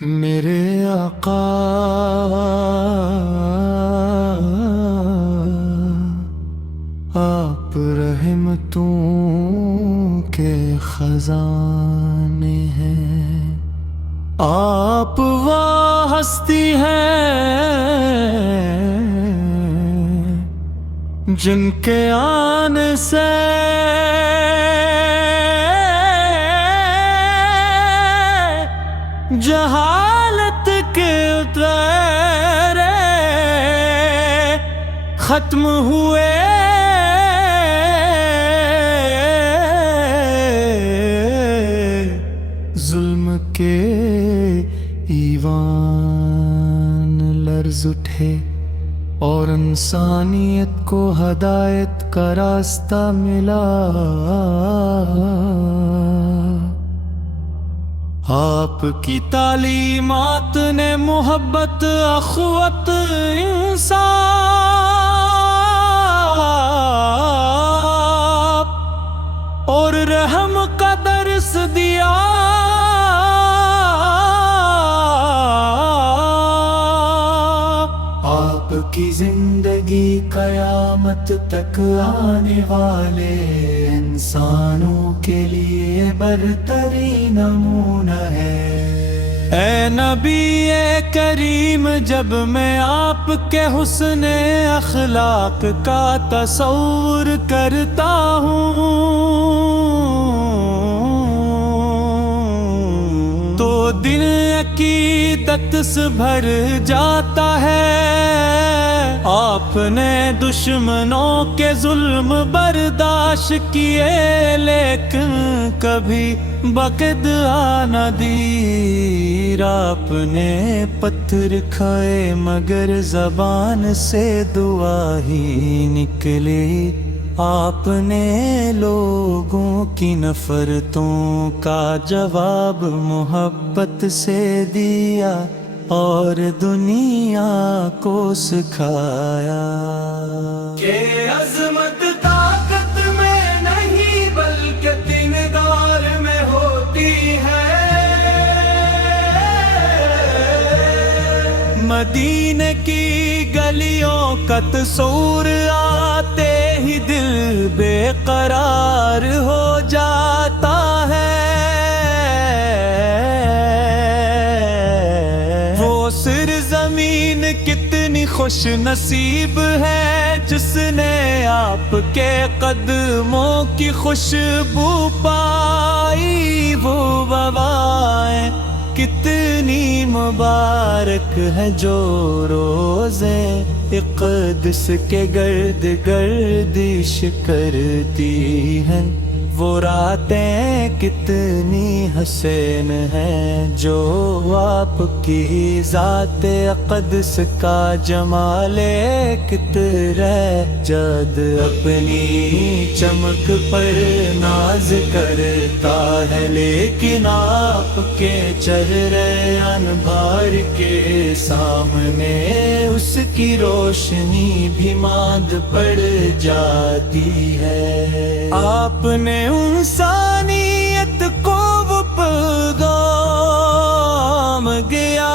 میرے آقا آپ رحمتوں کے خزانے ہیں، آپ وہ ہستی ہیں جن کے آنے سے جہالت کے اتارے ختم ہوئے، ظلم کے ایوان لرز اٹھے اور انسانیت کو ہدایت کا راستہ ملا۔ آپ کی تعلیمات نے محبت، اخوت، انصاف اور رحم کا درس دیا۔ آپ کی زندگی قیامت تک آنے والے انسانوں کے لیے برترین نمونہ ہے۔ اے نبی کریم، جب میں آپ کے حسن اخلاق کا تصور کرتا ہوں تو دل عقیدت سے بھر جاتا ہے۔ آپ نے دشمنوں کے ظلم برداشت کیے لیکن کبھی بقد نہ دی۔ آپ نے پتھر کھائے مگر زبان سے دعا ہی نکلی۔ آپ نے لوگوں کی نفرتوں کا جواب محبت سے دیا اور دنیا کو سکھایا کہ عظمت طاقت میں نہیں بلکہ دیندار میں ہوتی ہے۔ مدینے کی گلیوں کا تصور آتے ہی دل بے قرار ہو جاتا ہے۔ وہ سرزمین کتنی خوش نصیب ہے جس نے آپ کے قدموں کی خوشبو پائی۔ وہ ہوائیں کتنی مبارک ہے جو روزے اقدس کے گرد گردش کرتی ہیں۔ وہ راتیں کتنی حسین ہیں جو آپ کی ذات اقدس کا جمال کترے جد اپنی چمک پر ناز کرتا ہے، لیکن آپ کے چہرے انبار کے سامنے اس کی روشنی بھی ماند پڑ جاتی ہے۔ آپ نے انسانیت کو وہ پیغام گیا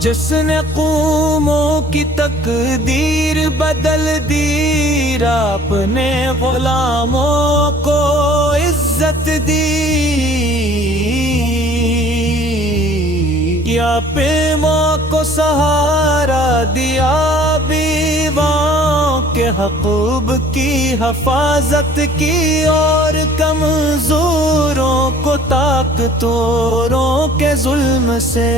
جس نے قوموں کی تقدیر بدل دی۔ آپ نے غلاموں کو عزت دی یا پیموں کو سہارا دیا۔ بیواؤں کے حقوق کی حفاظت کی اور کمزوروں کو طاقتوروں کے ظلم سے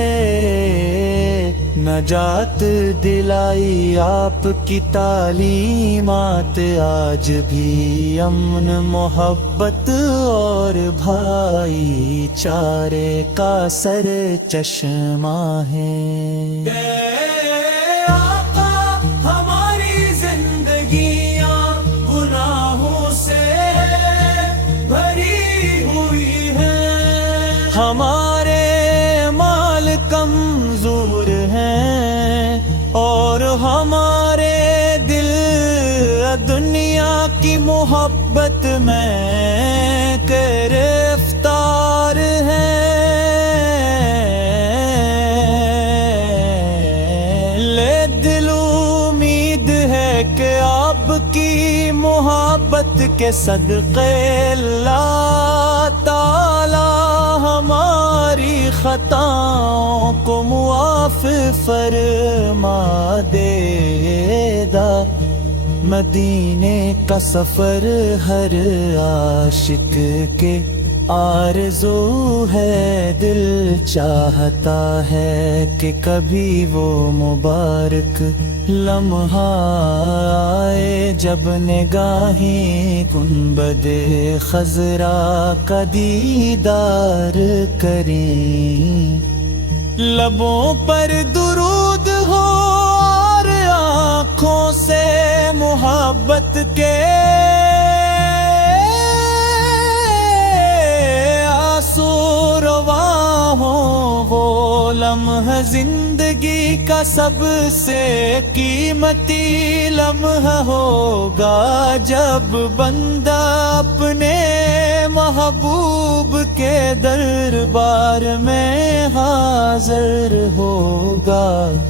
نجات دلائی۔ آپ کی تعلیمات آج بھی امن، محبت اور بھائی چارے کا سر چشمہ ہے۔ ہمارے مال کمزور ہیں اور ہمارے دل دنیا کی محبت میں گرفتار محبت کے صدقے اللہ تعالی ہماری خطاؤں کو معاف فرما دے گا۔ مدینے کا سفر ہر عاشق کے آرزو ہے، دل چاہتا ہے کہ کبھی وہ مبارک لمحہ آئے جب نگاہیں گنبد خضرا کا دیدار کریں، لبوں پر درود ہو اور آنکھوں سے محبت کے آنسو روا ہوں۔ وہ لمحہ زندگی کا سب سے قیمتی لمحہ ہوگا جب بندہ اپنے محبوب کے دربار میں حاضر ہوگا۔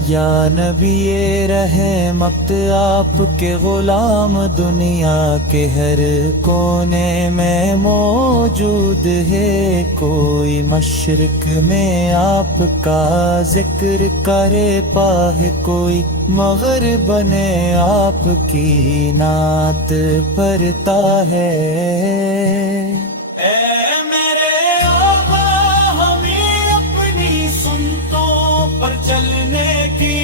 یا نبی رحمت آپ کے غلام دنیا کے ہر کونے میں موجود ہے، کوئی مشرق میں آپ کا ذکر کرے پاہ، کوئی مغرب میں آپ کی نعت پڑھتا ہے۔ اے میرے آقا ہمیں اپنی سنتوں پر چلنے کی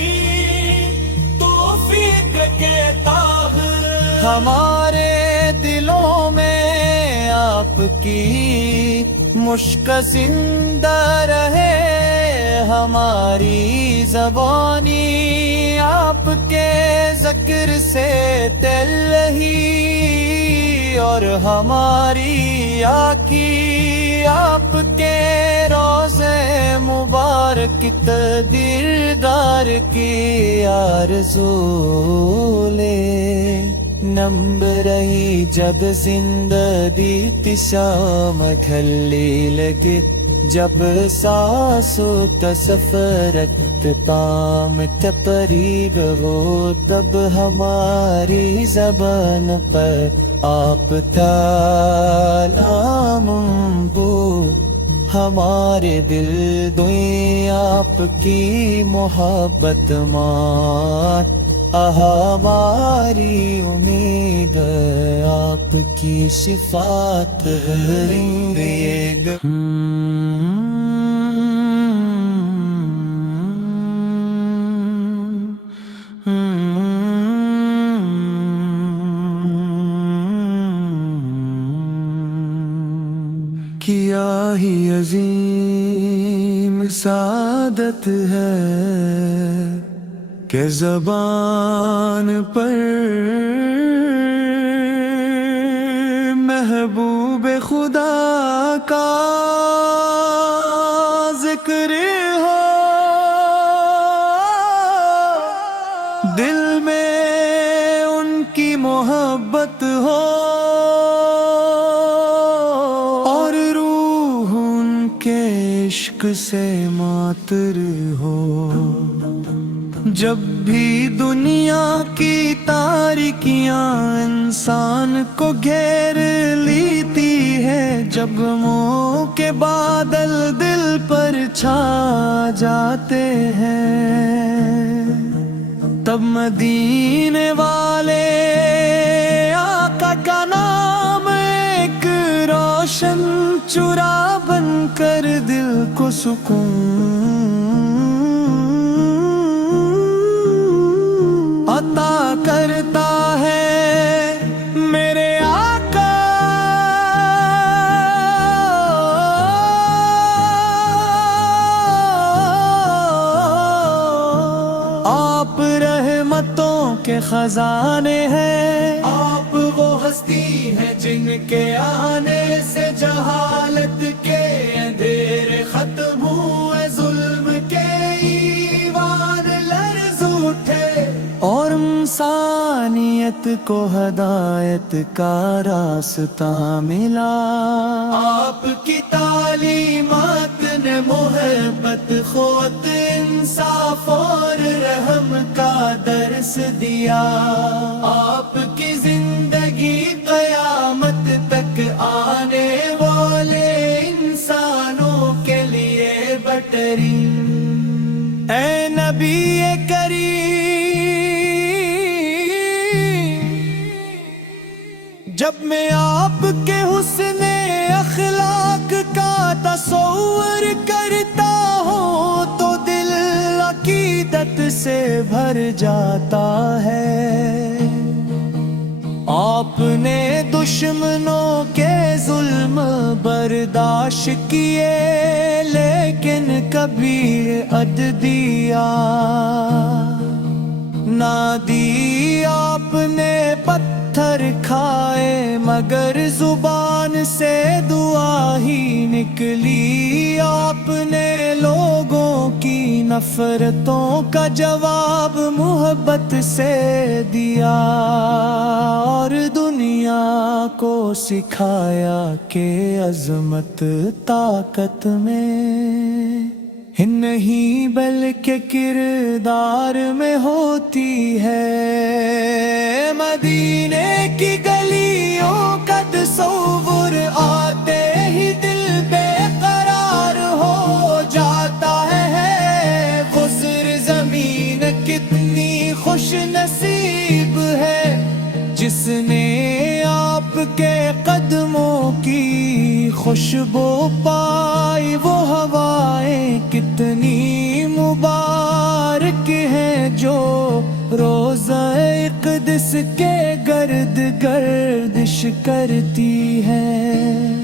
توفیق دیتا ہے، ہمارے دلوں میں آپ کی مشق زندہ رہے، ہماری زبانی آپ کے ذکر سے تل رہی، اور ہماری آنکھیں آپ کے روضے مبارک دیدار کی آرزو لے۔ نمبر رہی جب زندگی تشام کھلی لگے، جب ساسو تصفرت تام تقریب ہو، تب ہماری زبان پر آپ تعالی بو، ہمارے دل دیں آپ کی محبت مان، ہماری امید آپ کی صفات رنگ۔ کیا ہی عظیم سعادت ہے کہ زبان پر محبوب خدا کا ذکر ہو، دل میں ان کی محبت ہو، اور روح ان کے عشق سے معطر ہو۔ جب بھی دنیا کی تاریکیاں انسان کو گھیر لیتی ہے، جب غموں کے بادل دل پر چھا جاتے ہیں، تب مدینے والے آقا کا نام ایک روشن چرا بن کر دل کو سکون عطا کرتا ہے۔ میرے آقا آپ رحمتوں کے خزانے ہیں، آپ وہ ہستی ہیں جن کے آنے سے جہالت کے اندھیرے ختم ہوئے، ظلم کے ایوان لرز اٹھے، اور انسانیت کو ہدایت کا راستہ ملا۔ آپ کی تعلیمات نے محبت، خود، انصاف اور رحم کا درس دیا۔ آپ کی زندگی قیامت کریم اے نبی کریم، جب میں آپ کے حسن اخلاق کا تصور کرتا ہوں تو دل عقیدت سے بھر جاتا ہے۔ آپ نے دشمنوں کے ظلم برداشت کیے لیکن کبھی عددیہ نہ دی۔ آپ نے پتھر کھائے مگر زبان سے دعا ہی نکلی۔ آپ نے لوگوں کی نفرتوں کا جواب محبت سے دیا، اور دنیا کو سکھایا کہ عظمت طاقت میں نہیں بلکہ کردار میں ہوتی ہے۔ مدینے کی گلیوں کا تصور آتے ہی دل بے قرار ہو جاتا ہے۔ وہ زمین کتنی خوش نصیب ہے جس نے آپ کے قدموں کی خوشبو پائی۔ وہ ہوائیں کتنی مبارک ہیں جو روضہ اقدس کے گرد گردش کرتی ہیں۔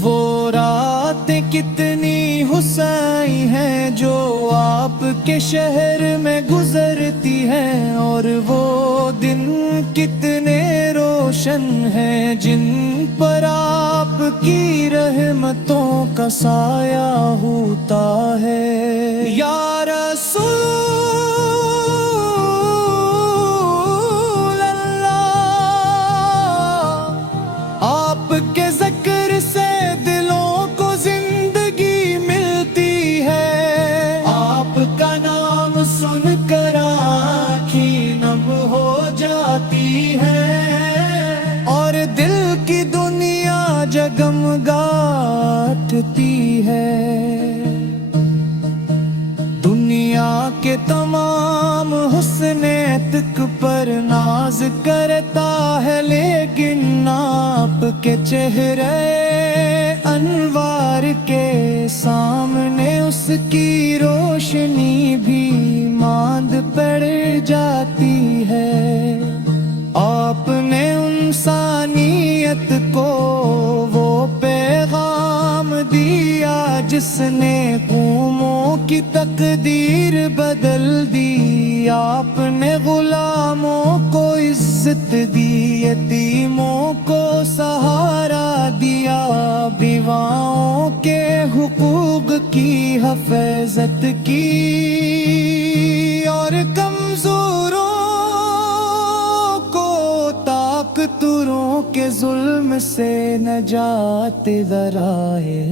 وہ راتیں کتنی حسین ہیں جو آپ کے شہر میں گزرتی ہیں، اور وہ دن کتنے روشن ہیں جن پر آپ کی رحمتوں کا سایہ ہوتا ہے۔ یا رسول اللہ، آپ کے ذکر سے دلوں کو زندگی ملتی ہے۔ آپ کا نام سن کر آنکھیں نم ہو جاتی ہے، اور دل کی دنیا جگمگاتی ہے۔ دنیا کے تمام حسن تک پر ناز کرتا ہے، لیکن آپ کے چہرے انوار کے سامنے اس کی روشنی بھی ماند پڑ جاتی ہے۔ آپ نے انسانیت کو وہ پیغام دیا جس نے قوموں کی تقدیر بدل دی۔ آپ نے غلاموں کو عزت دی، یتیموں کو سہارا دیا، بیواؤں کے حقوق کی حفاظت کی، اور کمزوروں طاقتوروں کے ظلم سے نجات ذرائع۔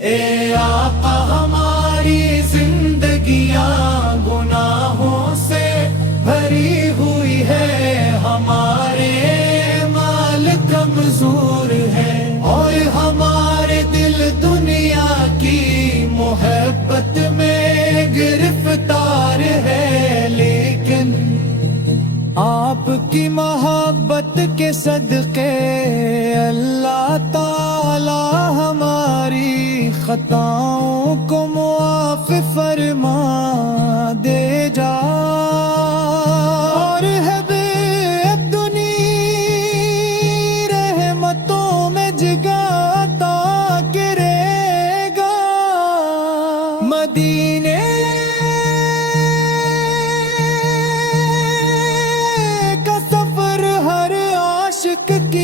اے آقا ہماری زندگیاں گناہوں سے بھری ہوئی ہے، ہمارے مال کمزور ہے، اور ہمارے دل دنیا کی محبت میں گرفتار ہے، لیکن آپ کی محبت کے صدقے اللہ تعالی ہماری خطاؤں کو معاف فرما دے جا، اور ہے بے ابدنی رحمتوں میں جگاتا کرے گا۔ مدینے کی